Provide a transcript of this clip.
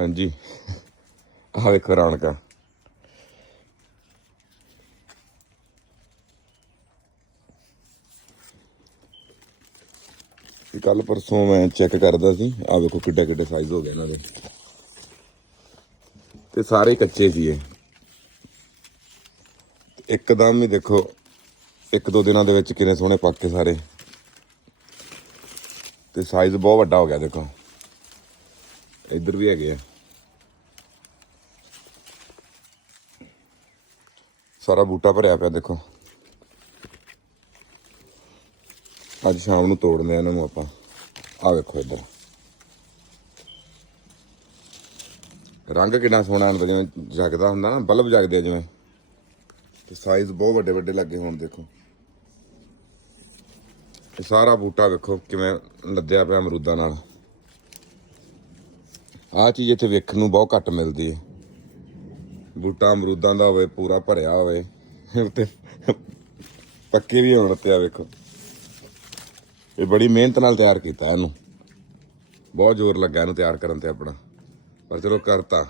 ਹਾਂਜੀ। ਆਹ ਵੇਖੋ ਰੌਣਕਾਂ। ਕੱਲ ਪਰਸੋਂ ਮੈਂ ਚੈੱਕ ਕਰਦਾ ਸੀ। ਆਹ ਵੇਖੋ ਕਿੱਡੇ ਕਿੱਡੇ ਸਾਈਜ਼ ਹੋ ਗਏ ਇਹਨਾਂ ਦੇ। ਤੇ ਸਾਰੇ ਕੱਚੇ ਸੀ ਇਹ ਇੱਕਦਮ ਹੀ ਦੇਖੋ, ਇੱਕ ਦੋ ਦਿਨਾਂ ਦੇ ਵਿੱਚ ਕਿੰਨੇ ਸੋਹਣੇ ਪੱਕੇ ਸਾਰੇ। ਤੇ ਸਾਈਜ਼ ਬਹੁਤ ਵੱਡਾ ਹੋ ਗਿਆ, ਦੇਖੋ। ਇੱਧਰ ਵੀ ਹੈਗੇ ਆ। ਸਾਰਾ ਬੂਟਾ ਭਰਿਆ ਪਿਆ, ਦੇਖੋ। ਅੱਜ ਸ਼ਾਮ ਨੂੰ ਤੋੜਨੇ ਆ ਇਹਨਾਂ ਨੂੰ ਆਪਾਂ। ਆ ਵੇਖੋ ਇੱਧਰ। ਰੰਗ ਕਿੰਨਾ ਸੋਹਣਾ ਹੁੰਦਾ ਜਿਵੇਂ ਜਗਦਾ ਹੁੰਦਾ ਨਾ, ਬਲਬ ਜਗਦੇ ਆ ਜਿਵੇਂ। ਤੇ ਸਾਈਜ਼ ਬਹੁਤ ਵੱਡੇ ਵੱਡੇ ਲੱਗੇ ਹੋਣ, ਦੇਖੋ। ਇਹ ਸਾਰਾ ਬੂਟਾ ਵੇਖੋ ਕਿਵੇਂ ਲੱਦਿਆ ਪਿਆ ਅਮਰੂਦਾਂ ਨਾਲ। ਆਹ ਚੀਜ਼ ਇੱਥੇ ਵੇਖਣ ਨੂੰ ਬਹੁਤ ਘੱਟ ਮਿਲਦੀ ਹੈ। ਬੂਟਾ ਅਮਰੂਦਾਂ ਦਾ ਹੋਵੇ, ਪੂਰਾ ਭਰਿਆ ਹੋਵੇ ਤੇ ਪੱਕੇ ਵੀ ਹੋਣ ਤੇ ਆ ਵੇਖੋ। ਇਹ ਬੜੀ ਮਿਹਨਤ ਨਾਲ ਤਿਆਰ ਕੀਤਾ ਇਹਨੂੰ। ਬਹੁਤ ਜ਼ੋਰ ਲੱਗਾ ਇਹਨੂੰ ਤਿਆਰ ਕਰਨ ਤੇ ਆਪਣਾ। ਪਰ ਚਲੋ ਕਰਤਾ।